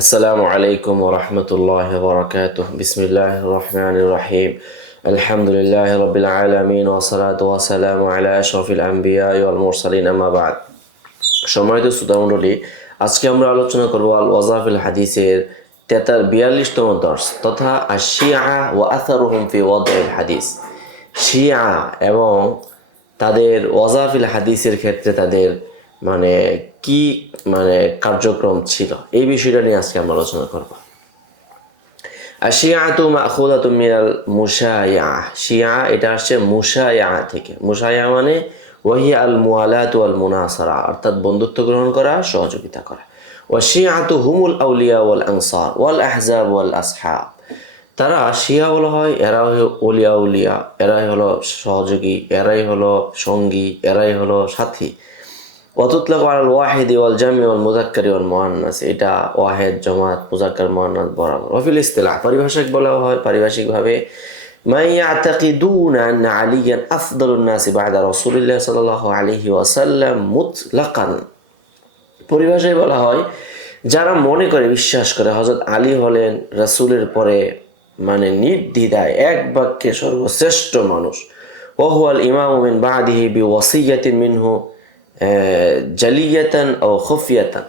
আসসালামু আলাইকুম ওয়া রাহমাতুল্লাহি ওয়া বারাকাতুহু। বিসমিল্লাহির রহমানির রহিম। আলহামদুলিল্লাহি রাব্বিল আলামিন ওয়া সালাতু ওয়া সালামু আলা আশরাফিল আম্বিয়া ওয়াল মুরসালিন, আম্মা বা'দ। সম্মানিত শ্রোতামণ্ডলী, আজকে আমরা আলোচনা করব আল ওয়াজাফিল হাদিসের 42তম দর্স তথা আশ-শিয়া ওয়া আসারুহুম ফি ওয়াদইল হাদিস। শিয়া এবং তাদের ওয়াজাফিল হাদিসের ক্ষেত্রে তাদের মানে কি কার্যক্রম ছিল, এই বিষয়টা নিয়ে আজকে আমরা আলোচনা করব। আর শিয়াতু মাখুদাতু মিনাল মুশাইয়া। শিয়া এটা আসছে মুশাইয়া থেকে। মুশাইয়া মানে ওয়াহিয়া আল মুওয়ালাতু ওয়াল মুনাসারা, অর্থাৎ বন্ধুত্ব গ্রহণ করা, সহযোগিতা করা। ওয়া শিয়াতু হুমুল আউলিয়া ওয়াল আনসার ওয়াল আহজাব ওয়াল আসহাব। তারা শিয়া বলা হয়, এরা ওলিয়া উলিয়া, এরাই হলো সহযোগী, এরাই হলো সঙ্গী, এরাই হলো সাথী। ওয়াতুতলাকু আলাল ওয়াহিদি ওয়াল জামি ওয়াল মুযাক্কারি ওয়াল মুআন্নাস, এটা ওয়াহিদ, জামাত, মুযাক্কার, মুআন্নাস বরাবর। ওয়াফিল ইসতিলাহ, পারিভাষিক বলা হয়, পারিভাষিকভাবে মান ইয়াতাকিদুনা আন্না আলিয়ান আফদালুন নাসি বা'দা রাসূলিল্লাহ সাল্লাল্লাহু আলাইহি ওয়াসাল্লাম মুতলাকান। পরিভাষায় বলা হয়, যারা মনে করে, বিশ্বাস করে হযরত আলী হলেন রাসূলের পরে নির্দ্বিধায় এক বাক্যে সর্বশ্রেষ্ঠ মানুষ। ওয়া হুয়াল ইমামু মিন বা'দিহি বিওয়াসিয়্যাতিন মিনহু জালিয়াতান ও খফিয়াতান।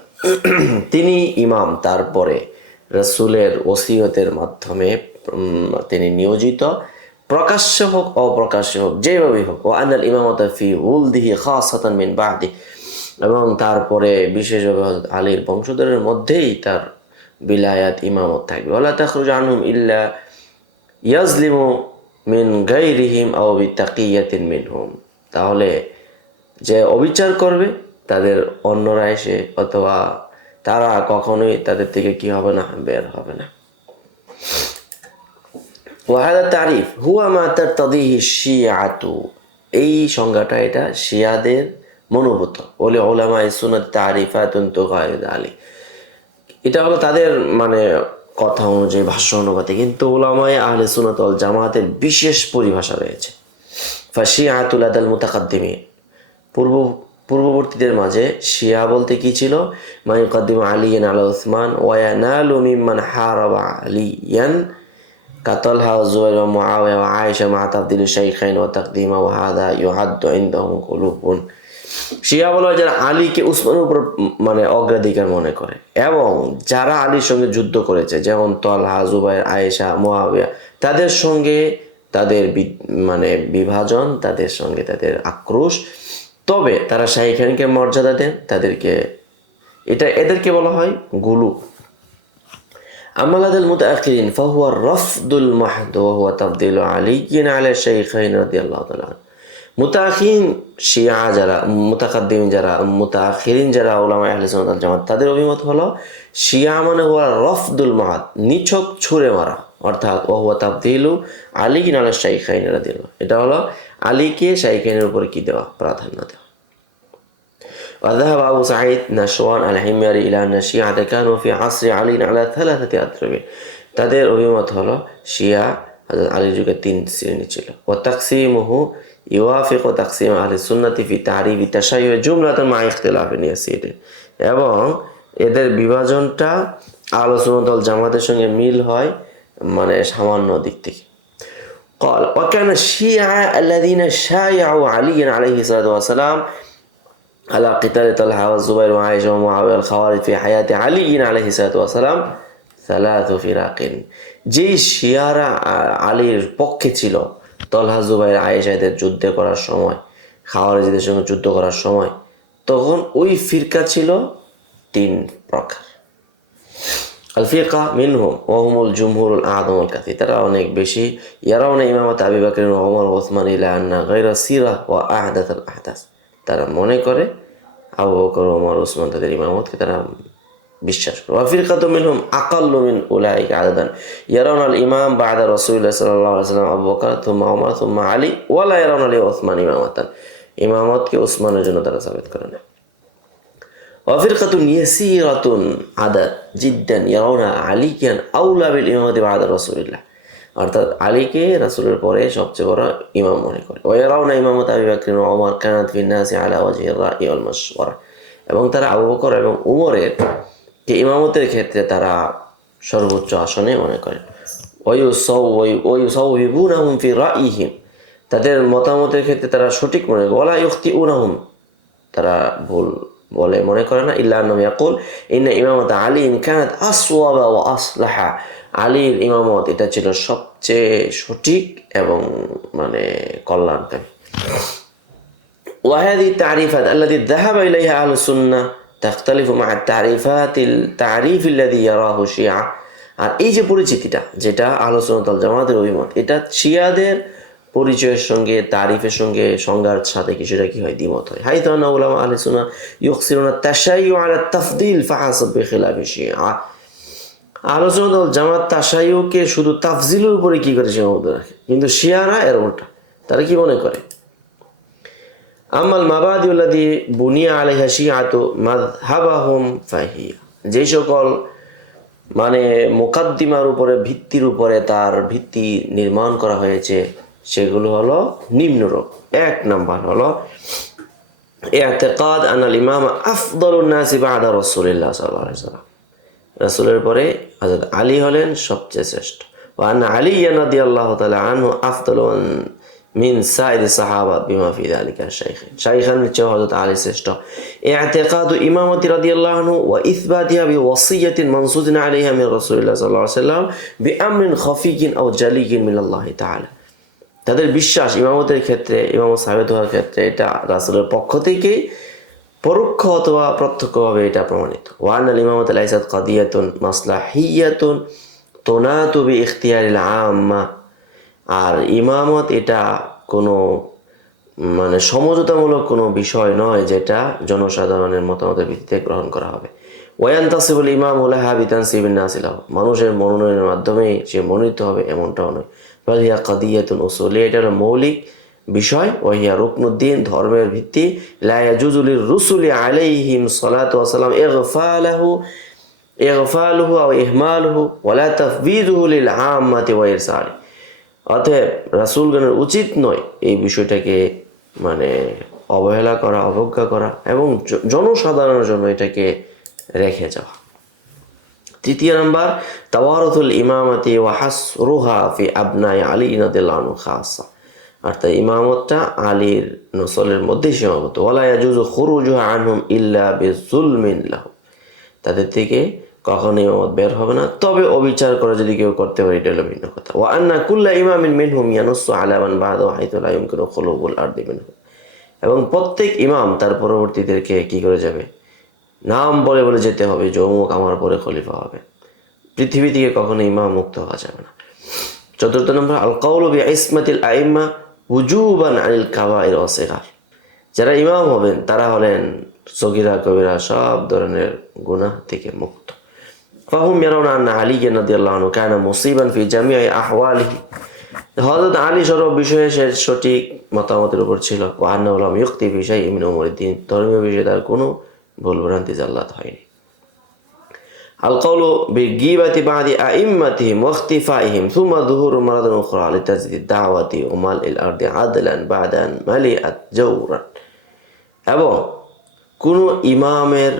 তিনি ইমাম, তারপরে রাসূলের ওসিয়তের মাধ্যমে তিনি নিয়োজিত, প্রকাশ্য হোক অপ্রকাশ্য হোক, যেভাবেই হোক। ও আনাল ইমামাতা ফি উলদিহি খাসাতান মিন বা'দি, এবং তারপরে বিশেষভাবে হযরত আলীর বংশধরের মধ্যেই তার বিলায়াত, ইমামত থাকবে। ওয়ালা তাখরুজু আনহুম ইল্লা ইয়াজলিমু মিন গায়রিহিম আও বিতাকিয়াতিন মিনহুম। তাহলে যে অবিচার করবে তাদের অন্যরা এসে, অথবা তারা কখনোই তাদের থেকে কি হবে না, বের হবে না। ওয়াহাদা তারিফ হুয়া মা তারতাদিহি শিয়াতু, এই সংজ্ঞাটা এটা শিয়াদের মনোভূত। ওলি উলামায়ে সুন্নাত তারিফাতুন তুগায়ির যালিক, এটা হলো তাদের কথা অনুযায়ী, ভাষ্য অনুপাতে। কিন্তু উলামায়ে আহলে সুন্নাত ওয়াল জামাতের বিশেষ পরিভাষা রয়েছে। ফাশিয়াতুল আদাল মুতাকাদ্দিমিন, পূর্ববর্তীদের মাঝে শিয়া বলতে কি ছিল? মা ইউকাদ্দিমু আলিয়ান আলা উসমান ওয়া ইয়ানালু মিম্মান হারাবা আলিয়ান কাতালহা ওয়া যুবাইর ওয়া মুআওয়াইয়া ওয়া আয়েশা মা তাফদিলু শাইখাইন ওয়া তাকদিমা ওয়া হাদা ইউহাদ্দু ইনদাহুম কুলুবুন। শিয়া বলা হয় যারা আলীকে উসমানের উপর অগ্রাধিকার মনে করে, এবং যারা আলীর সঙ্গে যুদ্ধ করেছে, যেমন তলহা, জুবাইর, আয়েশা, মুআওয়াইয়া, তাদের সঙ্গে তাদের বিভাজন, তাদের সঙ্গে তাদের আক্রোশ। তবে তারা শাইখাইনকে মর্যাদা দেন, এদেরকে বলা হয় গুলু। আমালাদুল মুতাআখিরিন ফাহুয়া রাফদুল মাহদ ওয়া হুয়া তাফদীলু আলিয়্যিন আলা শাইখাইন রাদিয়াল্লাহু তাআলা। মুতাআখিরিন শিয়া যারা, মুতাকাদ্দিমিন যারা, মুতাআখিরিন যারা উলামায়ে আহলে সুন্নাত ওয়াল জামাত, তাদের অভিমত হলো শিয়া মানে হওয়া রফদুল মাহাদ, নিছক ছুঁড়ে মারা, অর্থাৎ ওয়া হুয়া তাফদীলু আলিয়্যিন আলা শাইখাইন রাদিয়াল্লাহু, এটা হলো আলীকে শাইখাইনের উপর কি দেওয়া, প্রাধান্য দেওয়া। وذهب أبو سعيد نشوان الحميري إلى أن الشيعة كانوا في عصر علي على 3 أضرب। তাদের অভিমত হলো শিয়া হযরত আলীর যুগে 3 শ্রেণী ছিল। ওয়া তাকসিমুহু ইউয়াফিকু তাকসিম আহলি সুন্নাতি ফি তা'রিফি তাশাইয়ু'আ জুমলাতান মা ইখতিলাফিন ইয়াসির, এবং এদের বিভাজনটা আহলে সুন্নাত ওয়াল জামাতের সঙ্গে মিল হয় সামান্য দিক থেকে। قال وكان الشيعة الذين شايعوا علي عليه الصلاة والسلام على قتال طلحة والزبير وعائشة ومعاوية الخوارج في حياة علي عليه الصلاة والسلام 3 ফিরাক। যেই শিয়ারা আলীর পক্ষে ছিল তলহা, জুবাইর, আয়েশা এদের যুদ্ধ করার সময়, খাওয়ারিজদের সঙ্গে যুদ্ধ করার সময়, তখন ওই ফিরকা ছিল 3 প্রকার। আল ফিরকা মিনহুম ওয়া হুমুল জুমহুরুল আযমুল কাসীর, তারা অনেক বেশি। ইয়ারাউনা ইমামাত আবী বকর ওয়া ওমর ওয়া উসমান ইলা আন্না গায়রা সিরাহ ওয়া আহদাথাল আহদাস, তারা মনে করে আবু বকর, ওমর, উসমান তাদের ইমামতকে তারা বিশ্বাস করে। ওয়া ফিরকাতুম মিনহুম আকাল্লু মিন উলাইকা আদাদান ইয়ারাউনা আল ইমাম বা'দা রাসূলিল্লাহ সাল্লাল্লাহু আলাইহি ওয়াসাল্লাম আবু বকর থুম্মা ওমর থুম্মা আলী ওয়া লা ইয়ারাউনা লি উসমান ইমামাতান, ইমামতকে উসমানের জন্য তারা সাবিত করে না। ওয়া ফিরকাতুন ইয়াসীরাতুন আদাদ জিদ্দান ইয়ারাউনা আলিয়ান আউলা বিল ইমামতি বা'দা রাসূলিল্লাহ, অর্থাৎ আলীকে রাসূলের পরে সবচেয়ে বড় ইমাম মনে করে। ওয়া ইয়ারাউনা ইমামাত আবী বকর ওয়া ওমর কানাত ফিন নাসি আলা ওয়াজহির রাই ওয়াল মাশওয়ারা, এবং তারা আবু বকর এবং উমরের ইমামতের ক্ষেত্রে তারা সর্বোচ্চ আসনে মনে করে। ওয়ায়ুসাউবিবুনাহুম ফি রাইহিম, তাদের মতামতের ক্ষেত্রে তারা সঠিক মনে করে। ওয়ালা ইখতিউনাহুম, তারা ভুল বলে মনে করে না। ইল্লা আন্নাহু ইয়াকুল ইন্না ইমামাত আলী কানাত আসওয়াবা ওয়া আসলাহা, আলীর ইমামত এটা ছিল সবচেয়ে সঠিক এবং মানে কল্যাণকারী। وهذه التعريفات التي ذهب إليها أهل السنة تختلف مع التعريف الذي يراه الشيعة। আর এই যে পরিচিতিটা, যেটা আহলে সুন্নাত ওয়াল জামাতের অভিমত, এটা শিয়াদের পরিচয়ের সঙ্গে, তারিফের সঙ্গে, সংজ্ঞার সাথে কিছুটা কি হয়, দ্বিমত হয়। হাইথু আন্না উলামা আহলে সুন্নাহ ইউকসিরুনা তাশাইয়ু আলা তাফদীল ফাহাসাব বিখিলাফি শিয়া। আহলে সুন্নাত ওয়াল জামাত তাশাইয়ুকে শুধু তাফজিলের উপরে কি করে সীমাবদ্ধ রাখে, কিন্তু শিয়ারা এর উল্টা। তারা কি মনে করে, আমাল মাবাদি আল্লাযী বুনিয়া আলাইহা শিআতু মাযহাবাহুম ফাহিয়া, যে সকল মানে মুকাদ্দিমার উপরে, ভিত্তির উপরে তার ভিত্তি নির্মাণ করা হয়েছে, সেগুলো হলো নিম্নরূপ। এক নাম্বার হলো ইতিকাদ আনাল ইমাম আফদালুন নাসি বা'দা রাসূলিল্লাহ সাল্লাল্লাহু আলাইহি ওয়াসাল্লাম, রাসূলের পরে হযরত আলী হলেন সবচেয়ে শ্রেষ্ঠ। ওয়া আন্না আলিয়্যান রাদিয়াল্লাহু তাআলা আনহু আফদালু মিন সাইরি সাহাবা বিমা ফি যালিকা শাইখান, শাইখানের চেয়ে হযরত আলী শ্রেষ্ঠ। ইতিকাদু ইমামতি রাদিয়াল্লাহু আনহু ওয়া ইসবাতিহা বিওয়াসিয়াতিন মানসুদিন আলাইহা মিন রাসূলিল্লাহ সাল্লাল্লাহু আলাইহি ওয়াসাল্লাম বিআমরিন খাফিয়্যিন আও জালিয়্যিন মিনাল্লাহি তাআলা, তাদের বিশ্বাস ইমামতের ক্ষেত্রে, ইমামত সাবিত হওয়ার ক্ষেত্রে এটা রাসূলের পক্ষ থেকেই পরোক্ষ অথবা প্রত্যক্ষভাবে এটা প্রমাণিত। ওয়া আন্নাল ইমামাত লাইসাত কাদিয়াতুন মাসলাহিয়াতুন তুনাতু বিইখতিয়ারিল আম্মা, আর ইমামত এটা কোনো মানে সমঝোতামূলক কোনো বিষয় নয় যেটা জনসাধারণের মতামতের ভিত্তিতে গ্রহণ করা হবে। ওয়ায়ান্তাসিবুল ইমাম লাহা বিতানসিবিন নাসি লাহু, মানুষের মনোনয়নের মাধ্যমেই সে মনোনীত হবে এমনটাও নয়। বাল হিয়া কাদিয়াতুন উসুলিয়া, এটা হলো মৌলিক বিষয়। ওয়াহিয়া রুকনুদ্দিন, ধর্মের ভিত্তি। লা ইয়াজুজু লির-রুসুলি আলাইহিম সালাতু ওয়া সালাম ইগফালুহু আও ইহমালুহু ওয়ালা তাফবিযুহু লিল আম্মাতি ওয়া ইরসালি, অতএব রাসূলগণের উচিত নয় এই বিষয়টাকে মানে অবহেলা করা, অবজ্ঞা করা এবং জনসাধারণের জন্য এটাকে রেখে যাওয়া। তৃতীয় নাম্বার তাওয়ারুথুল ইমামাতি ওয়া হাসরুহা ফি আবনাই আলী রাদিয়াল্লাহু আনহু খাসা, অর্থাৎ ইমামতটা আলীর নসলের মধ্যে সীমাবদ্ধ। ওয়ালা ইয়াজুজু খুরুজুহা আনহুম ইল্লা বিযুলমিন লাহুম, তাদের থেকে কখনো ইমামত বের হবে না, তবে অবিচার করে যদি কেউ করতে পারে, এটা হলো ভিন্ন কথা। ওয়া আন্না কুল্লা ইমামিন মিনহুম ইয়ানুসসু আলা মান বা'দাহু হাইথু লা ইউমকিনু খুলুবুল আরদি মিনহু, এবং প্রত্যেক ইমাম তার পরবর্তীদেরকে কি করে যাবে, নাম বলে বলে যেতে হবে যে অমুক আমার পরে খলিফা হবে। পৃথিবী থেকে কখনো ইমাম মুক্ত হওয়া যাবে না। চতুর্থ নম্বর আল কাউলু বিইসমাতিল আইম্মা উজুবান আনিল কাবাইর ওয়া সিগার, যারা ইমাম হবেন তারা হলেন সগীরা কবিরা সব ধরনের গুনাহ থেকে মুক্ত। ফাহুম ইয়ারাউনা আন্না আলিয়্যান রাদিয়াল্লাহু আনহু কানা মুসিবান ফি জামিই আহওয়ালিহি, হযরত আলী সর্ব বিষয়ে সে সঠিক মতামতের উপর ছিল। ওয়া আন্নাহু লাম ইখতি ফি শাইইন মিন উমুরিদ দ্বীন, ধর্মীয় বিষয়ে তার কোনো ভুল ভ্রান্তি জাল্লাত হয়নি। আল কাউলু বিগীবাতি বাদি আইম্মাতিহিম ওয়া ইখতিফাইহিম সুম্মা যুহুরু মারাদান উখরা লিতাজদিদ দাওয়াতি ওয়া মালইল আরদি আদলান বাদান মালিআত জাওরান, এবং কোনো ইমামের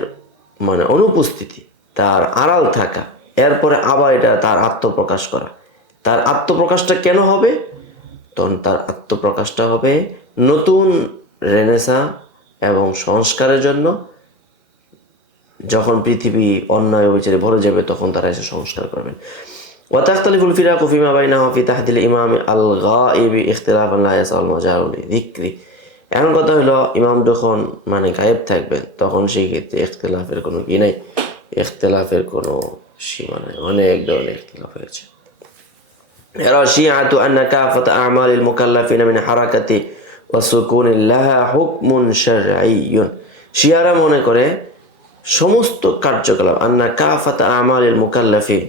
মানে অনুপস্থিতি, তার আড়াল থাকা, এরপরে আবার এটা তার আত্মপ্রকাশ করা। তার আত্মপ্রকাশটা কেন হবে, তখন তার আত্মপ্রকাশটা হবে নতুন রেনেসা এবং সংস্কারের জন্য। যখন পৃথিবী অন্যায় বিচারে ভরে যাবে তখন তারা এসে সংস্কার করবেন। ওয়া তাখতালিফুল ফিরাকু ফিমা বাইনাহুম ফি তাহদিল ইমাম আল গায়বি ইখতিলাফান লা ইয়াসাল মাজারু লিযিকরি, এখন কথা হলো ইমাম যখন মানে গায়েব থাকবেন তখন সেই ক্ষেত্রে ইখতিলাফের কোনো কি নাই, ইখতিলাফের কোনো সীমা নাই, অনেক ধরনের ইখতিলাফ হয়েছে। এরা শিআতু আন্না কাফাত আমালিল মুকাল্লাফিনা মিন হারাকাতি ওয়া সুকুনিন লাহা হুকমুন শারঈয়্যুন, শিয়ারা মনে করে সমস্ত কার্যকলাপ, আন্না কাফাত আমালিল মুকাল্লাফি,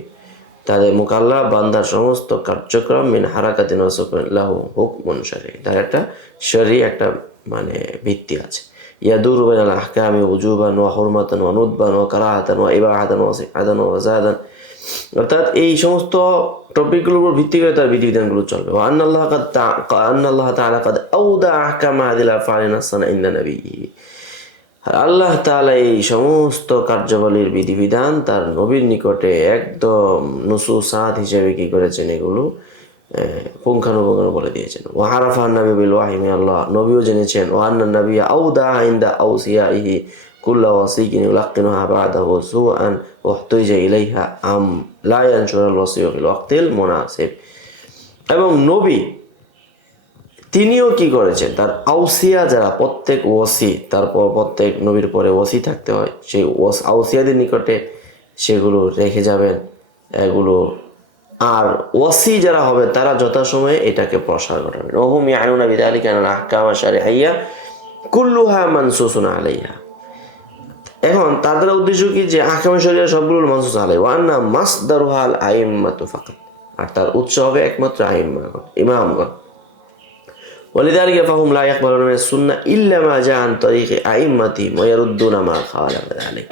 তাদের মুকাল্লাফ বান্দার সমস্ত কার্যক্রম মিন হারাকাতিন ওয়া সুকুনিন লাহু হুকমুন শারঈ, তার একটা শরঈ একটা মানে ভিত্তি আছে। ইয়াদুরু বাইনাল আহকামি উজুবান ওয়া হুরমাতান ওয়া নুদবান ওয়া কারাহাতান ওয়া ইবাহাতান ওয়া সিহাতান ওয়া যাদান, অর্থাৎ এই সমস্ত টপিকগুলোর উপর ভিত্তি করে তার বিধিবিধানগুলো চলবে। ওয়া আন্নাল্লাহ তাআলা ক্বাদ আওদা আহকামা হাযিহিল আফআলি নাসসান ইনদা নাবিয়্যিহি, আর আল্লাহ তাআলা এই সমস্ত কার্যাবলীর বিধিবিধান তার নবীর নিকটে একদম নুসুসাত হিসেবে কি করেছেন, এগুলো পুঙ্খানুপুঙ্খানু বলে দিয়েছেন। ওয়াহারাফা নবী বিল ওয়াহি মিন আল্লাহ, নবীও জেনেছেন। ওয়ান্না নবী আউদা ইনদা আউসিয়াইহি কুল্লা ওয়াসিকিন ইউলাক্কিনুহা বা'দাহু সুআন ওয়াহতাজা ইলাইহা আম লা ইয়ানশুরুল ওয়াসিয়্যু ফিল ওয়াক্তিল মুনাসিব। এবং নবী তিনিও কি করেছেন, তার আউসিয়া যারা, প্রত্যেক ওসি, তারপর প্রত্যেক নবীর পরে ওসি থাকতে হয়, সেই আউসিয়াদের নিকটে সেগুলো রেখে যাবেন এগুলো। আর ওসি যারা হবে তারা যথাসময়ে এটাকে প্রসার ঘটাবেন। ওহুম ইয়ানুনা বিযালিকা আল আহকাম আশ-শারঈয়্যা কুল্লুহা মানসুসুন আলাইহা। এখন তাদের উদ্দেশ্য কি, যে আহকাম শরিয়া সবগুলো মানসুস আলাই, ওয়া আন্না মাসদারুহা আল আইম্মাতু ফাকাত, আর তার উৎস হবে একমাত্র ইমামগণ। ولذلك فهم لا يقبلون من السنة إلا ما جاء عن طريق أئمتهم ويردون ما خالف ذلك।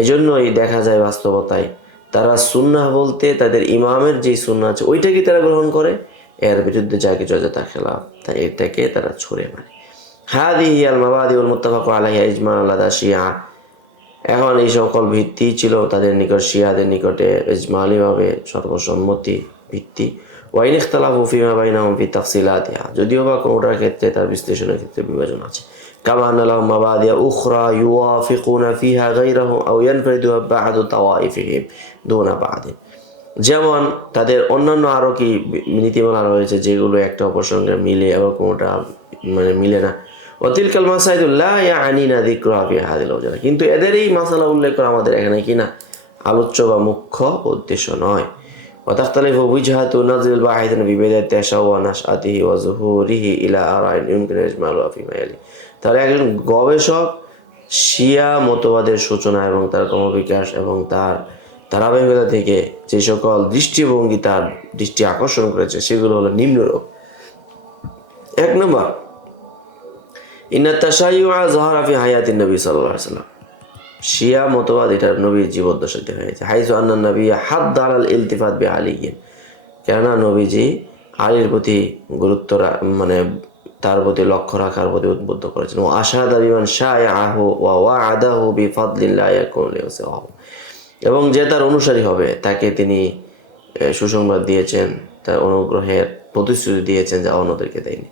এজন্যই দেখা যায় বাস্তবতায় তারা সুন্নাহ বলতে তাদের ইমামের যে সুন্নাহ আছে ওইটাকে তারা গ্রহণ করে, এর বিরুদ্ধে যা কিছু আছে তা খেলাফ, তাই এটাকে তারা ছুঁড়ে মারে। হাদিহি আল মাবাদি ওয়াল মুত্তাফাকু আলাইহা ইজমা'আন আলা শিয়া। এখন এই সকল ভিত্তি ছিল তাদের নিকট, শিয়াদের নিকটে ইজমালিভাবে সর্বসম্মতি ভিত্তি। ওয়াইন ইখতালাফু ফিমা বাইনাহুম ফি তাফসিলাতিহা, যদিও বা কোনোটার ক্ষেত্রে তার বিশ্লেষণের ক্ষেত্রে বিভাজন আছে। কামা আন্না লাহুম মাবাদিয়া উখরা ইউওয়াফিকুনা ফিহা গায়রাহুম আও ইয়ানফারিদু বা'দু তাওয়াইফিহিম দুনা বা'দিন। যেমন তাদের অন্যান্য আরও কি নীতিমালা রয়েছে যেগুলো একটা অপর সঙ্গে মিলে এবং কোনোটা মিলে না। ওয়াতিলকাল মাসাইলু লা ইয়ানিনা যিকরুহা ফি হাযিল ওয়াজহ, কিন্তু এদের এই মাসালা উল্লেখ করা আমাদের এখানে কিনা আলোচ্য বা মুখ্য উদ্দেশ্য নয়। وتختلف وجهة نظر الباحث في بداية ونشأته وظهوره إلى آراء يمكن إجمالها فيما يلي। তাহলে একজন গবেষক শিয়া মতবাদের সূচনা এবং তার ক্রমবিকাশ এবং তার ধারাবাহিকতা থেকে যে সকল দৃষ্টিভঙ্গি তার দৃষ্টি আকর্ষণ করেছে সেগুলো হলো নিম্নরূপ। 1 নম্বর, ইন্না তাশাইয়ুআ যাহারা ফি হায়াতিন নবী সাল্লাল্লাহু আলাইহি ওয়াসাল্লাম। শিয়া মতবাদ এটা নবীর জীবদ্দশাতে হয়েছে। হাইসু আন্না নবী হাদ্দ আলাল ইলতিফাত বি আলিয়্যিন, কেননা নবীজি আলীর প্রতি গুরুত্ব তার প্রতি লক্ষ্য রাখার প্রতি উদ্বুদ্ধ করেছেন। ও আশহাদা বিমান শায়াআহু ওয়া ওয়া'আদাহু বিফাদলিল্লাহ ইয়াকুনু লিওয়াসিহু, এবং যে তার অনুসারী হবে তাকে তিনি সুসংবাদ দিয়েছেন, তার অনুগ্রহের প্রতিশ্রুতি দিয়েছেন যা অন্যদেরকে দেয়নি।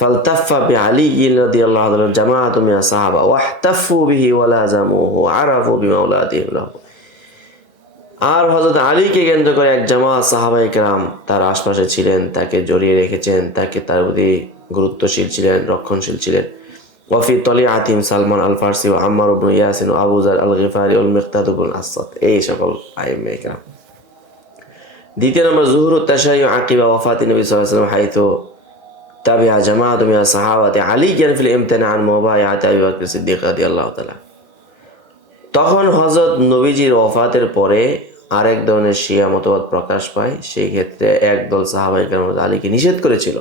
ফালতাফা বিআলী রাদিয়াল্লাহু আনহু জামাআতু মিনাস সাহাবা ওয়াহতাফু বিহি ওয়া লাযামুহু আরাফু বিমাওলাতিহি লাহু। আর হযরত আলীকে কেন্দ্র করে এক জামাত সাহাবায়ে কেরাম তার আশপাশে ছিলেন, তাকে জড়িয়ে রেখেছেন, তাকে তার প্রতি গুরুত্বশীল ছিলেন, রক্ষণশীল ছিলেন। ওয়াফি তলিআতিহিম সালমান আল ফারসি ওয়া আম্মার ইবনে ইয়াসিন ওয়া আবু যার আল গিফারি ওয়াল মিকদাদ ইবনে আসসাদ, এই সকল আইম্মা কেরাম। 2 নম্বর, যুহুরুত তাশাইয়ু আকিবা ওয়াফাতি নবী সাল্লাল্লাহু আলাইহি ওয়াসাল্লাম হাইতু তাবিআ জামাআতু মিনাস সাহাবাতি আলিয়ান ফিল ইমতিনা আন মুবায়াতি আবি বকর সিদ্দিক রাদিয়াল্লাহু তাআলা। তখন হযরত নবীজির ওয়াফাতের পরে আরেক ধরনের শিয়া মতবাদ প্রকাশ পায়। সেই ক্ষেত্রে একদল সাহাবায়ে কেরাম আলীকে নিষেধ করেছিল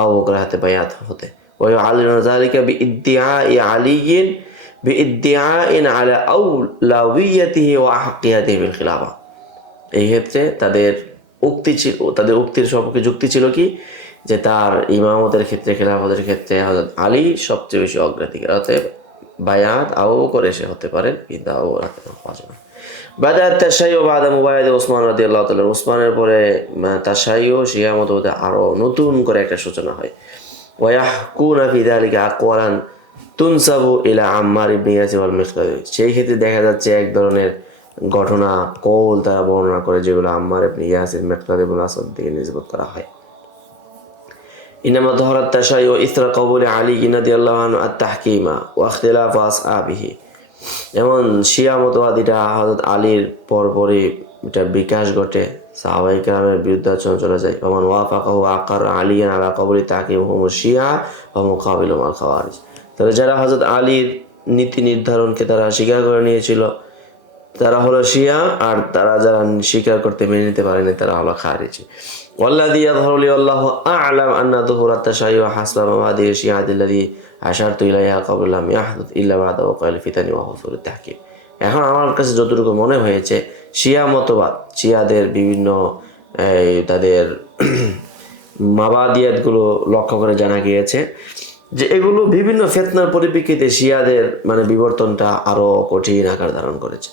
আবু বকরের হাতে বায়াত হতে। ওয়া আলিনা যালিকা বিইদ্দিআই আলিয়িন বিইদ্দিআইন আলা আউলাউইয়াতিহি ওয়া আহকিয়াতিহি বিল খিলাফা। এই ক্ষেত্রে তাদের উক্তি ছিল, তাদের উক্তির সপক্ষে যুক্তি ছিল কি, যে তার ইমামতের ক্ষেত্রে, খেলাফতের ক্ষেত্রে হযরত আলী সবচেয়ে বেশি অগ্রাধিকার, অতএব বায়াত আবু বকর এসে হতে পারেন কিন্তু আবু বকর হাতে পাওয়া যাবে না। বাদাত তাশাইয়্যু বাদা মুবায়াত ওসমান রাদিয়াল্লাহু তাআলা, ওসমানের পরে তাশাইয়্যু শিয়া মতবাদে আরো নতুন করে একটা সূচনা হয়। ওয়া ইয়াহকুনা ফি যালিকা আকওয়ালান তুনসাবু ইলা আম্মার ইবনে ইয়াসির ওয়াল মিকদাদ। সেই ক্ষেত্রে দেখা যাচ্ছে এক ধরনের ঘটনা কৌল তারা বর্ণনা করে যেগুলো আম্মার ইবনে ইয়াসির, মিকদাদ ইবনে আসাদ থেকে নিসবত করা হয়। ইনমা যাহারাত তাশাইয়্যু ইসরা কবুল আলী রাদিয়াল্লাহু আনহু আত-তাহকিমা ওয়া ইখতিলাফ আসহাবিহি। যেমন শিয়া মতবাদীরা হযরত আলীর পরপরই এটা বিকাশ ঘটে, সাহাবায়ে কেরামের বিরুদ্ধাচরণ চলে যায়। ওমান ওয়াফাকাহু আকার আলিয়ান আলা কবুলি তাহকিমহুম শিয়া ওয়া মুকাবিলুহুম আল খাওয়ারিজ। তাহলে যারা হযরত আলীর নীতি নির্ধারণকে তারা স্বীকার করে নিয়েছিল তারা হলো শিয়া, আর তারা যারা স্বীকার করতে মেনে নিতে পারেনি তারা হলো খারিজি। ওয়াল্লাযী ইয়াযহারু লি আল্লাহু আ'লাম আন্না যুহুরাত তাশাইয়্যু হাসবা মাবাদি শিয়াতিল্লাযী আশারতু ইলাইহা ক্বাবলা লাম ইয়াহদুথ ইল্লা বা'দা ওয়াকাইল ফিতানি ওয়া হুসুলত তাহকিম। এখন আমার কাছে যতটুকু মনে হয়েছে শিয়া মতবাদ, শিয়াদের বিভিন্ন তাদের মাবাদিয়াতগুলো লক্ষ্য করে জানা গিয়েছে যে এগুলো বিভিন্ন ফিতনার পরিপ্রেক্ষিতে শিয়াদের মানে বিবর্তনটা আরো কঠিন আকার ধারণ করেছে।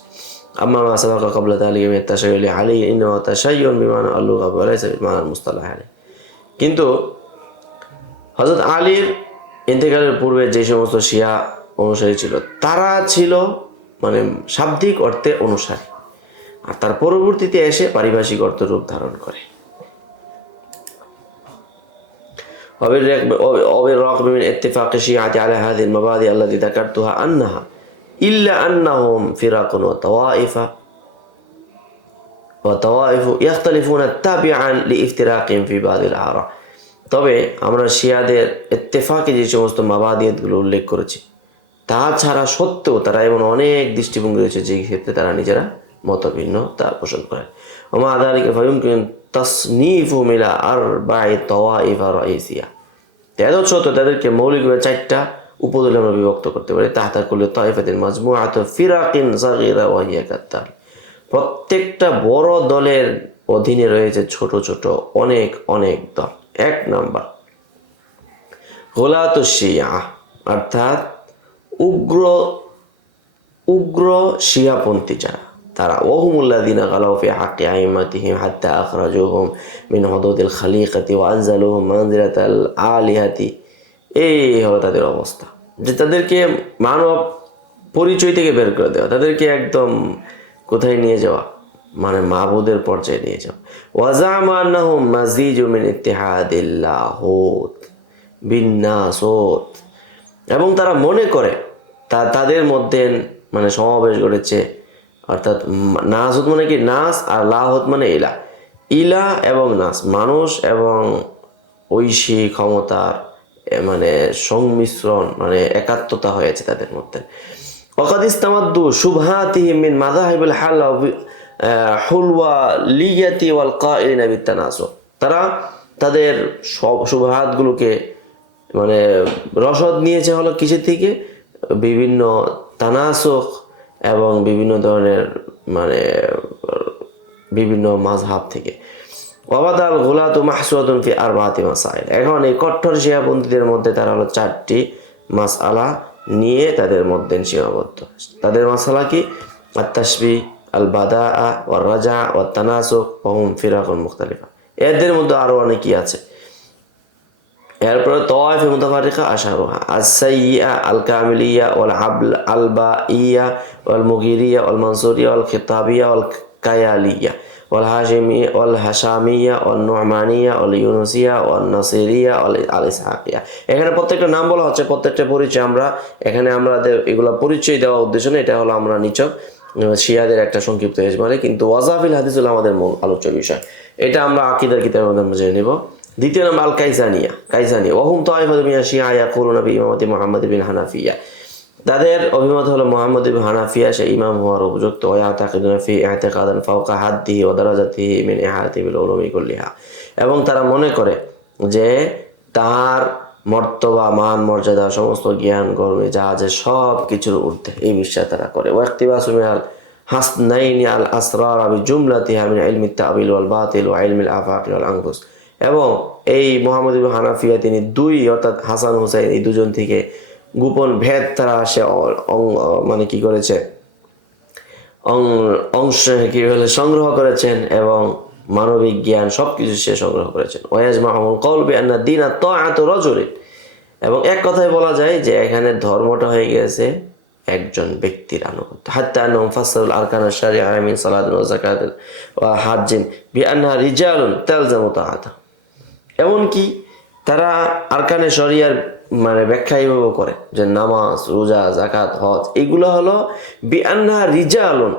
আম্মা মা সাবাকা ক্বাবলা যালিকা মিনাত তাশাইয়ুল আলাইহি ইন্নাহু তাশাইয়ুন বিমানা আল-লুগা ওয়া লাইসা বিমানা মুসতালাহ আলাইহি। কিন্তু হযরত আলীর ইন্তেকালের পূর্বে যে সমস্ত শিয়া অনুসারী ছিল তারা ছিল মানে শাব্দিক অর্থে অনুসারী, আর তার পরবর্তীতে এসে পারিভাষিক অর্থ রূপ ধারণ করে। وبالرغم من اتفاق الشيعة على هذه المبادئ التي ذكرتها أنها إلا أنهم فرق وطوائف يختلفون تابعا لافتراقهم في بعض الآراء। তবে আমরা শিয়াদের ইত্তেফাকে যে সমস্ত মাবাদিয়াতগুলো উল্লেখ করেছি তা ছাড়া সত্ত্বেও তারা এমন অনেক দৃষ্টিভঙ্গি রয়েছে যে ক্ষেত্রে তারা নিজেরা মতভিন্ন তা পোষণ করে। ওমা যালিকা ফায়ুমকিন তাসনিফুহুম ইলা আরবা'i তাওয়াইফ রাইসিয়া। সত্ত্বেও তাদেরকে মৌলিকভাবে 4টা উপদলে আমরা বিভক্ত করতে পারি। তাহতা কুল্লি তাইফাতিন মাজমুআতুন ফিরাকিন সাগীরা ওয়া হিয়া কাত্তাল। প্রত্যেকটা বড় দলের অধীনে রয়েছে ছোট ছোট অনেক অনেক দল। 1 নাম্বার গুলাতুশ শিয়া, অর্থাৎ উগ্র শিয়াপন্থী যারা, তারা ওহুমুল্লাযিনা গালাউ ফি হাক্কি আইম্মাতিহিম হাত্তা আখরাজুহুম মিন হুদুদিল খালিকাতি ওয়া আনজালুহুম মানজিলাতাল আলিহাতি। এই হলো তাদের অবস্থা, যে তাদেরকে মানব পরিচয় থেকে বের করে দেওয়া, তাদেরকে একদম কোথায় নিয়ে যাওয়া, মানে মাবুদের পর্যায়ে নিয়ে যাওয়া। ওয়াজামা আন্নাহুম মাজিজু মিন ইত্তিহাদিল লাহুত বিন নাসুত, এবং তারা মনে করে তাদের মধ্যে মানে সমাবেশ ঘটেছে, অর্থাৎ নাসুত মানে কি নাস, আর লাহুত মানে ইলা, ইলা এবং নাস, মানুষ এবং ঐশী ক্ষমতার মানে সংমিশ্রণ, মানে একাত্মতা হয়েছে তাদের মধ্যে। ওয়াকাদ ইস্তামাদ্দু শুবহাতিহিম মিন মাযাহিবিল হুলওয়া লিয়াতি ওয়াল কাইলিনা বিত্তানাসুখ। তারা তাদের শুবহাতগুলোকে মানে রসদ নিয়েছে হলো কিসের থেকে, বিভিন্ন তানাসুখ এবং বিভিন্ন ধরনের মানে বিভিন্ন মাযহাব থেকে। ওয়াবাদাল গুলাতু মাহসুরাতুন ফি আরবাআতি মাসাইল। এখন এই কট্টর শিয়াপন্থীদের মধ্যে তারা হলো 4টি মাসআলা নিয়ে তাদের মধ্যে সীমাবদ্ধ। তাদের মাসআলা কি? আত-তাশবিহ, আল-বাদাআ, ওয়ার-রাজা, ওয়াত-তানাসুখ, ওয়া হুম ফিরাকুন মুখতালিফা। এদের মধ্যে আরো অনেকই আছে। এরপরে তাওয়াইফ মুতাফারিকা আশারুহা আস-সাইয়্যিআ, আল-কামিলিয়া, আল-বাইয়া, ওয়াল-মুগিরিয়া, ওয়াল-মানসুরিয়া, ওয়াল-খিতাবিয়া, ওয়াল-কায়ালিয়া, ওয়াল-হাশিমিয়া, ওয়াল-হাশামিয়া, ওয়াল-নু'মানিয়া, ওয়াল-ইউনুসিয়া, ওয়ান-নাসিরিয়া, ওয়াল-ইসহাকিয়া। এখানে প্রত্যেকটা নাম বলা হচ্ছে, প্রত্যেকটা পরিচয় আমরা এখানে আমাদের এগুলা পরিচয় দেওয়া উদ্দেশ্য না, এটা হলো আমরা নিছক শিয়াদের একটা সংক্ষিপ্ত ইজমালে, কিন্তু ওয়াজাফিল হাদিস হলো আমাদের মূল আলোচ্য বিষয়। এটা আমরা আকীদার কিতাবের মধ্যে জেনে নেব। দ্বিতীয় নাম আল কাইসানিয়া, ওহুম তাইফাতুম মিনাশ শিয়া ইয়াকুলুনা বিইমামাতি মুহাম্মদ বিন হানাফিয়া। তাদের অভিমত হলো মুহাম্মদ বিন হানাফিয়া সে ইমাম হওয়ার উপযুক্ত। ওয়া ইয়াতাকিদুনা ফি ইতিকাদান ফাওকা হাদ্দিহি ওয়া দারাজাতিহি মিন ইহাতি বিল উলুমি কুল্লিহা। এবং তারা মনে করে যে তার মর্তবা, মান, মর্যাদা, সমস্ত জ্ঞান গর্মে যা আছে সব কিছুর ঊর্ধ্বে, এই বিশ্বাস তারা করে। ওয়া ইকতিবাসু মিনাল হাসনাইনি আল আসরার বিজুমলাতিহা মিন ইলমি তা'বিল ওয়াল বাতিল ওয়া ইলমিল আফাক ওয়াল আনফুস। এবং এই মুহাম্মদ বিন হানাফিয়া তিনি 2 অর্থাৎ হাসান হুসাইন এই দুজন থেকে গোপন ভেদ তারা সে মানে কি করেছে, অংশ কি বলে সংগ্রহ করেছেন, এবং মানবিক জ্ঞান সবকিছু সে সংগ্রহ করেছেন। ওয়াজমাহুল কওল বিআন্না দীন আত-তাআতু রাজুলিন। এবং এক কথায় বলা যায় যে এখানে ধর্মটা হয়ে গেছে একজন ব্যক্তির আনুগত্য। হাত্তা আন্নাহুম ফাসসালুল আরকান আশ-শারিআ মিন সালাতিন ওয়া যাকাতিন ওয়া হাজ্জিন বিআন্নাহা রিজালুন তালজামু তাআতা। এমনকি তারা আরকানে শরিয়ার মানে ব্যাখ্যা এইভাবে করে যে নামাজ, রোজা, যাকাত, হজ এগুলো হলো বিআন্নাহা রিজালুন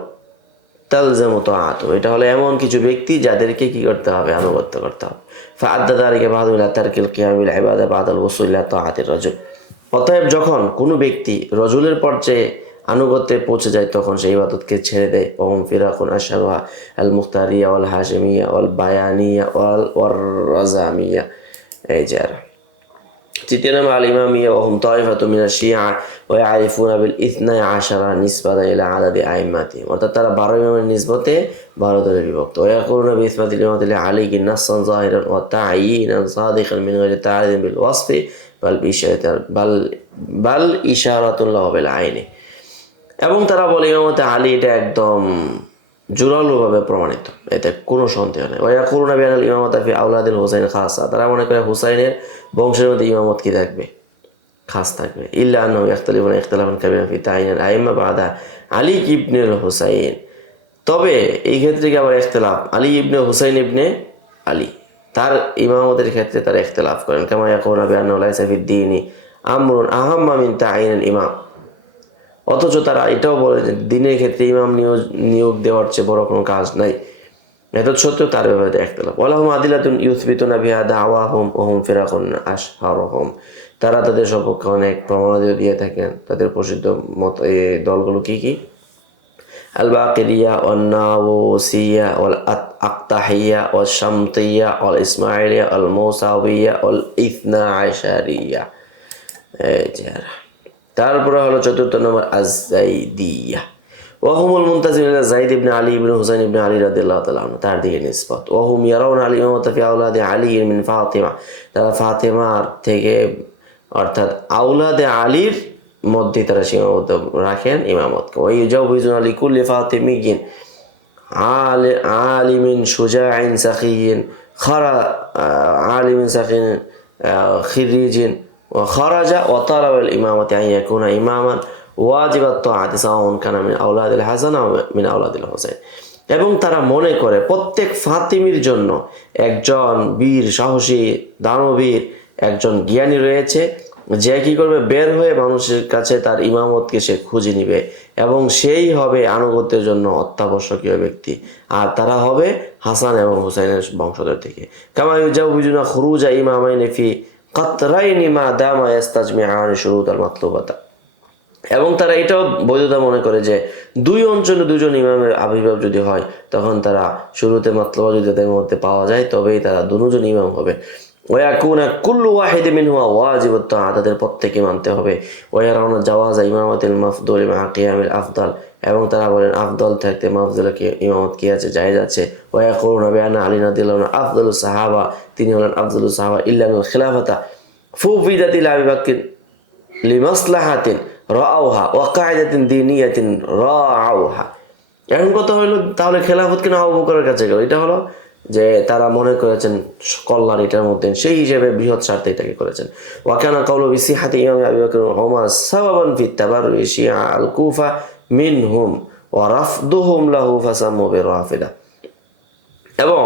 তালজামু তাআতু, এটা হলো এমন কিছু ব্যক্তি যাদেরকে কি করতে হবে, আনুগত্য করতে হবে। ফাআদ্দা যালিকা বা'দু ইলা তারকিল কিয়াম বিল ইবাদা বা'দাল ওসুল ইলা তাআতির রাজুল। অতএব যখন কোনো ব্যক্তি রজুলের পর্যায়ে আনুগত্যে পৌঁছে যায় তখন সেই ইবাদতকে ছেড়ে দেয়। ওহুম ফিরাকুন আশহারুহা আল মুখতারিয়া ওয়াল হাশিমিয়া ওয়াল বায়ানিয়া ওয়ার রাজামিয়া। এই যে তৃতীয় নাম আল ইমামিয়া ওহুম তাইফাতু মিনাশ শিয়া ওয়া ইয়ারিফুনা বিল ইসনাই আশারা নিসবাতা ইলা আদাদি আইম্মাতিহিম। অর্থাৎ তারা 12 ইমামের নিসবতে 12 দলে বিভক্ত। ওয়া ইয়াকুলুনা বিইসবাতিল ইমামাতি আলী নাসসান যাহিরান ওয়া তা'য়িনান সাদিকান মিন গায়রি তা'রিদিন বিল ওয়াসফি বাল ইশারাতুল্লাহ বিল আইনি। এবং তারা বলে ইমামতে আলী এটা একদম জোরালোভাবে প্রমাণিত, এতে কোনো সন্দেহ নেই। ওয়া ইয়াকুলুনা বিআনাল ইমামাতা ফি আওলাদিল হুসাইন খাসা, তারা মনে করে হুসাইনের বংশের মধ্যে ইমামত কি থাকবে, খাস থাকবে। ইল্লা আন্নাহু ইয়াখতালিফুনা ইখতিলাফান কাবীরান ফি তাইয়িনিল আইম্মা বা'দা আলী ইবনুল হুসাইন, তবে এই ক্ষেত্রে কি আবার ইখতিলাফ, আলী ইবনে হুসাইন ইবনে আলী তার ইমামতের ক্ষেত্রে তারা ইখতিলাফ করেন। কামা ইয়াকুলুনা বিআন্নাহু লাইসা ফিদ দীনি আমরুন আহাম্মা মিন তাইয়িনিল ইমাম, অথচ তারা এটাও বলে যে দিনের ক্ষেত্রে ইমাম নিয়োগ দেওয়ার চেয়ে বড় কোনো কাজ নাই। এত সত্ত্বেও তার ব্যাপারে ইখতিলাফ। ওয়ালাহুম আদিলাতুন ইউসবিতুনা বিহা দাওয়াহুম ওয়া হুম ফিরাকুন আশহারুহুম, তারা তাদের সপক্ষে অনেক প্রমাণাদি দিয়ে থাকেন। তাদের প্রসিদ্ধ মত এই দলগুলো কি কি? আল বাকিরিয়া ওয়ান নাওসিয়া ওয়াল আকতাহিয়া ওয়াল শামতিয়া ওয়াল ইসমাইলিয়া ওয়াল মুসাউইয়া ওয়াল ইথনা আশারিয়া। এই যে তারপরে হলো চতুর্থ নম্বর আজ-জাইদিয়া, ওয়াহুমুল মুনতাসিবুন ইলা যায়েদ ইবনে আলী ইবনে হুসাইন ইবনে আলী রাদিয়াল্লাহু তাআলা আনহু, তার দিকে নিসবত। ওয়াহুম ইয়ারাউনা আল ইমামাতা ফি আওলাদি আলী মিন ফাতিমা, তারা ফাতিমার থেকে অর্থাৎ আওলাদে আলীর মধ্যে তারা সীমাবদ্ধ রাখেন ইমামতকে। ওয়া ইউজাউযুনা লিকুল্লি ফাতিমিয়্যিন আলিমিন শুজাইন সাখিয়্যিন আলিমিন সাখিয়্যিন খিরিজিন খারাজা ওয়া তালাবাল ইমামাতি আন ইয়াকুনা ইমামান ওয়াজিবাত তাআতি সাওয়াউন কানা মিন আওলাদিল হাসান আও মিন আওলাদিল হুসাইন, এবং তারা মনে করে প্রত্যেক ফাতিমির জন্য একজন বীর সাহসী দানবীর একজন জ্ঞানী রয়েছে, যে কি করবে, বের হয়ে মানুষের কাছে তার ইমামতকে সে খুঁজে নিবে এবং সেই হবে আনুগত্যের জন্য অত্যাবশ্যকীয় ব্যক্তি, আর তারা হবে হাসান এবং হুসাইনের বংশধর থেকে। কামা ইউজাউযুনা খুরুজা ইমামাইনি ফি কাতরাইনি মা দামা ইস্তাজমিআন শুরুতাল মাতলুবাতা, এবং তারা এটাও বৈধতা মনে করে যে দুই অঞ্চলে দুজন ইমামের আবির্ভাব যদি হয় তখন তারা শুরুতে মাতলুবা যদি তাদের মধ্যে পাওয়া যায় তবেই তারা দুজন ইমাম হবে। ওয়াকুনা কুল্লু ওয়াহিদিন মিনহুমা ওয়াজিবাত তাআত, তাদের প্রত্যেককে মানতে হবে। ওয়ারাউনা জাওয়াজা ইমামাতিল মাফদুল মা কিয়ামিল আফদাল, এবং তারা বলেন আফদল থাকতে মাফদুলকে ইমামত কি আছে, জায়েজ আছে। ওয়াকুলুনা বিআন্না আলী রাদিয়াল্লাহু আনহু আফদালুস সাহাবা, তিনি হলেন আফদালুস সাহাবা ইল্লাল খিলাফাতা ফুফিদাতিল আবি বকর লিমাসলাহাতিন রাআউহা ওয়া কায়দাতিন দীনিয়াতিন রাআউহা। এখন কথা হলো তাহলে খেলাফত কেন আবু বকরের কাছে গেল? এটা হলো যে তারা মনে করেছেন কল্যাণ এটার মধ্যে, সেই হিসেবে বৃহৎ স্বার্থে এটাকে করেছেন। ওয়াকানা কাউলু বিসিহাতি ইমাম আবি বকর ওয়া ওমর সাবাবান ফি তাবাররুই শিয়া আল কুফা মিনহুম ওয়া রাফদুহুম লাহু ফাসাম্মু বিরাফিদা, এবং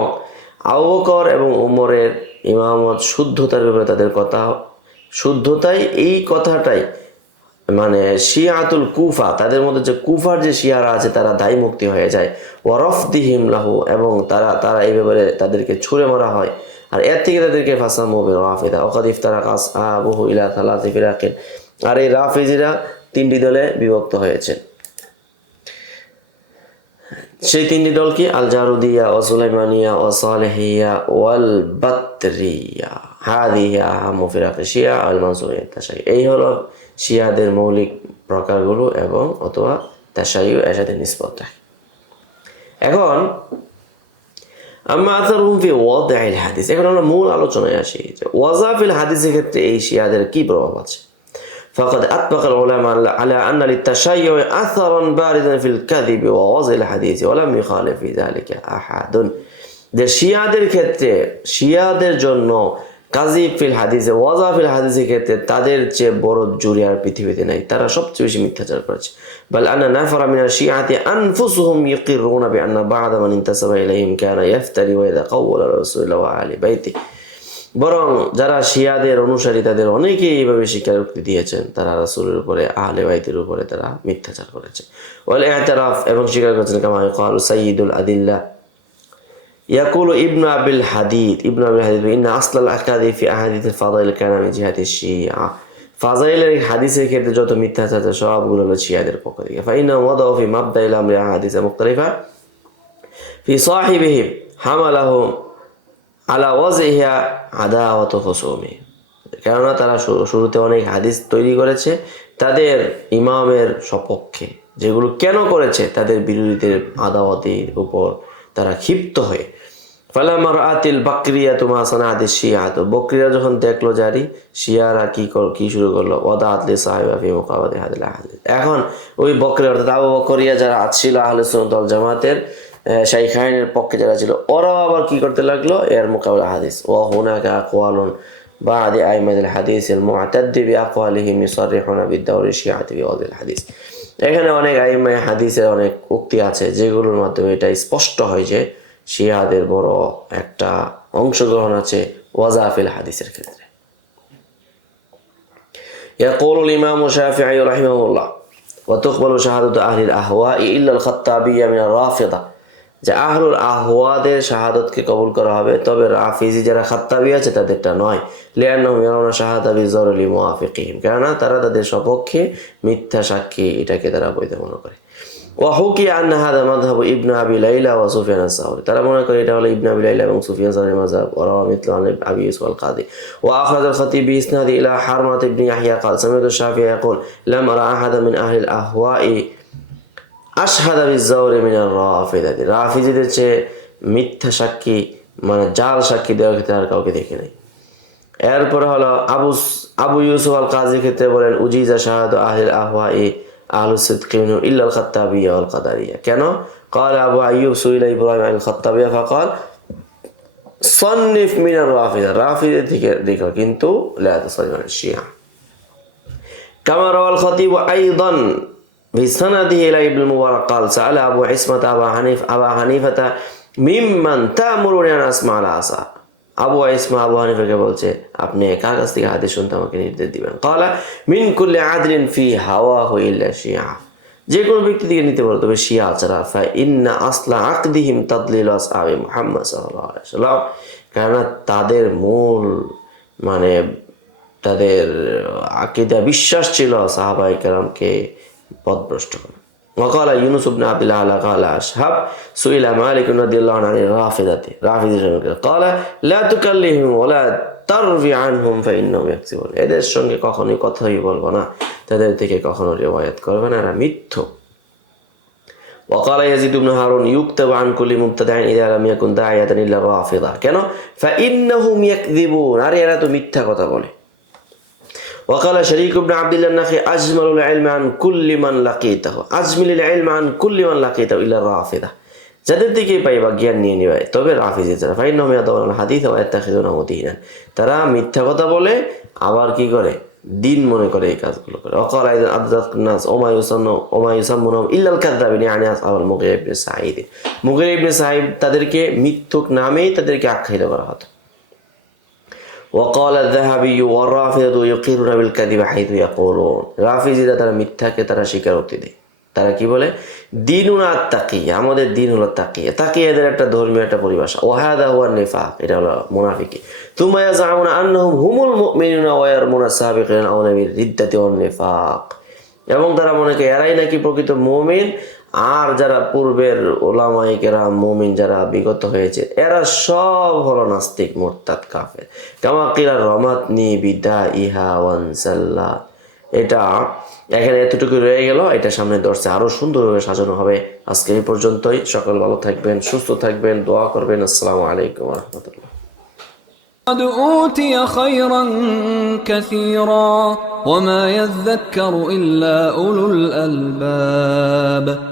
আবু বকর এবং ওমরের ইমামত শুদ্ধতার ব্যাপারে তাদের কথা শুদ্ধতাই, এই কথাটাই মানে শিয়াতুল কুফা, তাদের মধ্যে যে কুফার যে শিয়ারা আছে তারা দায়ী মুক্তি হয়ে যায়। ওয়ারফদিহিম লাহু, এবং তারা এই ব্যাপারে তাদেরকে ছুঁড়ে মারা হয়, আর এর থেকে তাদেরকে ফাসামু বিরাফিদা ওয়াকাদ ইফতারাকা আসহাবুহু ইলা সালাসি ফিরাকিন, আর এই রাফিজিরা তিনটি দলে বিভক্ত হয়েছে। সেই তিনটি দল কি? আল জারুদিয়া ওয়া সুলাইমানিয়া ওয়া সালেহিয়া ওয়াল বাতরিয়া, হাদিহি আহাম্মু ফিরাকি শিয়া আল মানসুরিয়া তাশাইয়্যু। এই হলো শিয়াদের মৌলিক প্রকারগুলো, এবং অথবা তাশাইয়্যু এর সাথে নিসবত রাখে। এখন আম্মা আসারহুম ফি ওয়াদাইল হাদিস, এখন আমরা মূল আলোচনায় আসি যে ওয়াজাফিল হাদিসের ক্ষেত্রে এই শিয়াদের কি প্রভাব আছে। فقد أطبق العلماء على أن للتشيع أثرا بارزا في الكذب ووضع الحديث ولم يخالف في ذلك أحد, যে শিয়াদের ক্ষেত্রে, শিয়াদের জন্য কাযিব ফিল হাদিসে ওয়াজা ফিল হাদিসের ক্ষেত্রে তাদের চেয়ে বড় জুরি আর পৃথিবীতে নাই, তারা সবচেয়ে বেশি মিথ্যাচার করেছে। বাল আন্না নাফারা মিনাশ শিয়াতি আনফুসুহুম ইয়াকিরুনা বিআন্না বা'দা মান ইনতাসাবা ইলাইহিম কানা ইফতারি ওয়া ইয়াতাকাওয়ালা রাসূলুল্লাহ ওয়া আহলি বাইতি, বরং যারা শিয়াদের অনুসারী তাদের অনেকেই এইভাবে স্বীকারোক্তি দিয়েছেন তারা রাসূলের উপরে, আহলে বাইতের উপরে তারা মিথ্যাচার করেছে। ওয়াল ই'তিরাফ, এবং স্বীকার করেছেন কামা ইয়াকালু সাইয়্যিদুল আদিল্লাহ ইয়াকুলু ইবনু আবিল হাদিদ ইন্না আসলাল আকাদি ফি আহাদিসিল ফাদাইল কানা মিন জিহাতি শিয়া, ফাজাইলের হাদিসের ক্ষেত্রে যত মিথ্যাচার আছে সবগুলো হলো শিয়াদের পক্ষ থেকে। ফাইন্না ওয়াদাউ ফি মাবদাইল আমরি আহাদিস মুখতালিফা ফি সাহিবিহিম হামালাহুম আলা ওয়াজহিয়া আদাওয়াতু খুসুমি, কেননা তারা শুরুতে অনেক হাদিস তৈরি করেছে তাদের ইমামের সপক্ষে, যেগুলো কেন করেছে? তাদের বিরোধীদের আদাওয়াতের উপর তারা ক্ষিপ্ত হয়ে। ফালামা রাআতিল বাকরিয়াতু মা সানাআতি শিয়াতু, বকরিরা যখন দেখলো জারি, শিয়ারা কি শুরু করলো, ওয়াদাত লি সাহিবা ফি মুকাবাদি হাদিল হাদিস। এখন ওই বকরি অর্থাৎ আবু বকরিয়া যারা ছিল আহলে সুন্নাত ওয়াল জামাতের শাইখাইনের পক্ষে যারা ছিল, ওরাও আবার কি করতে লাগলো, এর মুকাবিলা হাদিস। ওয়া হুনাকা আকওয়ালুন বা'দি আইমাতিল হাদিস আল মু'তাদ্দি বি আকওয়ালিহিম ইউসাররিহুনা বিদ-দাওরি শিয়াতি বি ওয়াদিল হাদিস। এখানে অনেক আইমায়ে হাদিসের অনেক উক্তি আছে যেগুলোর মাধ্যমে এটা স্পষ্ট হয় যে শিয়াদের বড় একটা অংশগ্রহণ আছে ওয়াজাফিল হাদিসের ক্ষেত্রে। يقول الإمام الشافعي رحمه الله وتقبل شهادة أهل الأهواء إلا الخطابية من الرافضة، যে আহলুল আহওয়াদের শাহাদতকে কবুল করা হবে, তবে রাফিজি যারা খাত্তাবি আছে তাদেরটা নয়। লিআন্নাহুম ইয়ারাউনা শাহাদা বিযররি লিমুওয়াফিকিহিম, কেননা তারা তাদের সপক্ষে মিথ্যা সাক্ষী এটাকে তারা বৈধ মনে করে। ওয়া হুকিয়া আন্না হাযা মাযহাবু ইবনে আবি লাইলা ওয়া সুফিয়ান আস-সাউরি, তারা মনে করে এটা হলো ইবনে আবি লাইলা এবং সুফিয়ান সাউরির মাযহাব। ওয়া রাওয়া মিথলু আন আবি ইউসুফ আল-কাদি ওয়া আখরাজ আল-খতিব বিইসনাদি ইলা হারমাত ইবনে ইয়াহইয়া قال سمعت الشافعي يقول لم أرى أحدا من أهل الأهواء আশহাদা বিয-যাওরি মিনার রাফিদাতি, রাফিজিদের চেয়ে মিথ্যা সাক্ষী মানে জাল সাক্ষী দেওয়ার ক্ষেত্রে আর কাউকে দেখি নাই। এরপরে হলো আবু ইউসুফ আল কাজীর ক্ষেত্রে বলেন উজিজা শাহাদু আহলিল আহওয়াই আহলুস সিদকি মিনহুম ইল্লা আল খাত্তাবিয়্যা ওয়াল কাদারিয়্যা। কেন? قال আবু আইয়ুব সুইলা ইব্রাহিম আল খাত্তাবিয়্যা ফাকাল সান্নিফ মিনার রাফিদা, রাফিদের থেকে দেখো কিন্তু লা তাসান্নিফ মিনাশ শিয়া। কামা রাওয়াল খতিব আইদান بسنده إلى ابن المبارك قال سأل أبو عصمة أبا حنيفة ممن تأمرني أن أسمع الآثار, আবু ইসমা আবু হানিফাকে বলছে আপনি কার কাছ থেকে হাদিস শুনতে আমাকে নির্দেশ দিবেন। قال من كل عدل في هواه إلا الشيعة, যে কোনো ব্যক্তি থেকে নিতে পারো তবে শিয়া ছাড়া। فإن أصل عقدهم تضليل أصحاب محمد صلى الله عليه وسلم, কারণ তাদের মূল মানে তাদের আকীদা বিশ্বাস ছিল সাহাবায়ে কেরামকে পথভ্রষ্ট করা। وقال يونس بن عبد الله قال أشهب سئل مالك رضي الله عنه عن الرافضة, قال لا تكلمهم ولا تروي عنهم فإنهم يكذبون, এদের সঙ্গে কখনোই কথাই বলবো না, তাদের থেকে কখনো রিওয়ায়াত করবে না, এরা মিথ্যুক। وقال يزيد بن هارون يكتب عن كل مبتدع إذا لم يكن داعية إلا الرافضة, কেন? فإنهم يكذبون, আর এরা তো মিথ্যা কথা বলে। وقال شريك بن عبد الله النخعي أجمل العلم عن كل من لقيته أجمل العلم عن كل من لقيته إلا الرافضة, যাদের দিকে পাইবা জ্ঞান নিয়ে নিবে তবে রাফিজি যারা। فإنهم يدعون الحديث ويتخذونه دينا, তারা মিথ্যা কথা বলে আবার কি করে দিন মনে করে এই কাজগুলো করে। وقال أيضا أصدق الناس وما يسمونهم إلا الكذابين يعني أصحاب المغيرة بن سعيد, মুগীরা ইবনে সাঈদ তাদেরকে মিথ্যুক নামেই তাদেরকে আখ্যায়িত করা হতো। وقال الذهبي والرافضة يقرون بالكذب حيث يقولون, রাফিজিরা তারা মিথ্যাকে তারা স্বীকারোক্তি দেয়, তারা কি বলে দীনুনা তাকিয়া, আমাদের দিন হলো তাকিয়া, তাকিয়া এদের একটা ধর্মীয় একটা পরিভাষা। ওয়াহাদা হুয়া নিফাক, এটা হলো মুনাফিকি। থুম্মা ইয়াজআমুনা আন্নাহুম হুমুল মুমিনুনা ওয়া ইয়ারমুনা সাবিকিনা আও নাবির রিদ্দাতি ওয়ান নিফাক, এবং তারা মনে করে এরাই নাকি প্রকৃত মুমিন, আর যারা পূর্বের ওলামায়ে কেরাম মুমিন যারা বিগত হয়েছে এরা সব হলো নাস্তিক মুরতাদ কাফের। কামা কিলা রমাতনি বিদাইহা ওয়ানসাল্লা, এটা এখানে এতটুকু রয়ে গেল, এটা সামনে দর্শে আরো সুন্দরভাবে সাজানো হবে। আজকে এই পর্যন্তই, সকল ভালো থাকবেন, সুস্থ থাকবেন, দোয়া করবেন। আসসালামু আলাইকুম ওয়া রাহমাতুল্লাহ। قد أوتي خيرا كثيرا وما يذكر إلا أولو الألباب.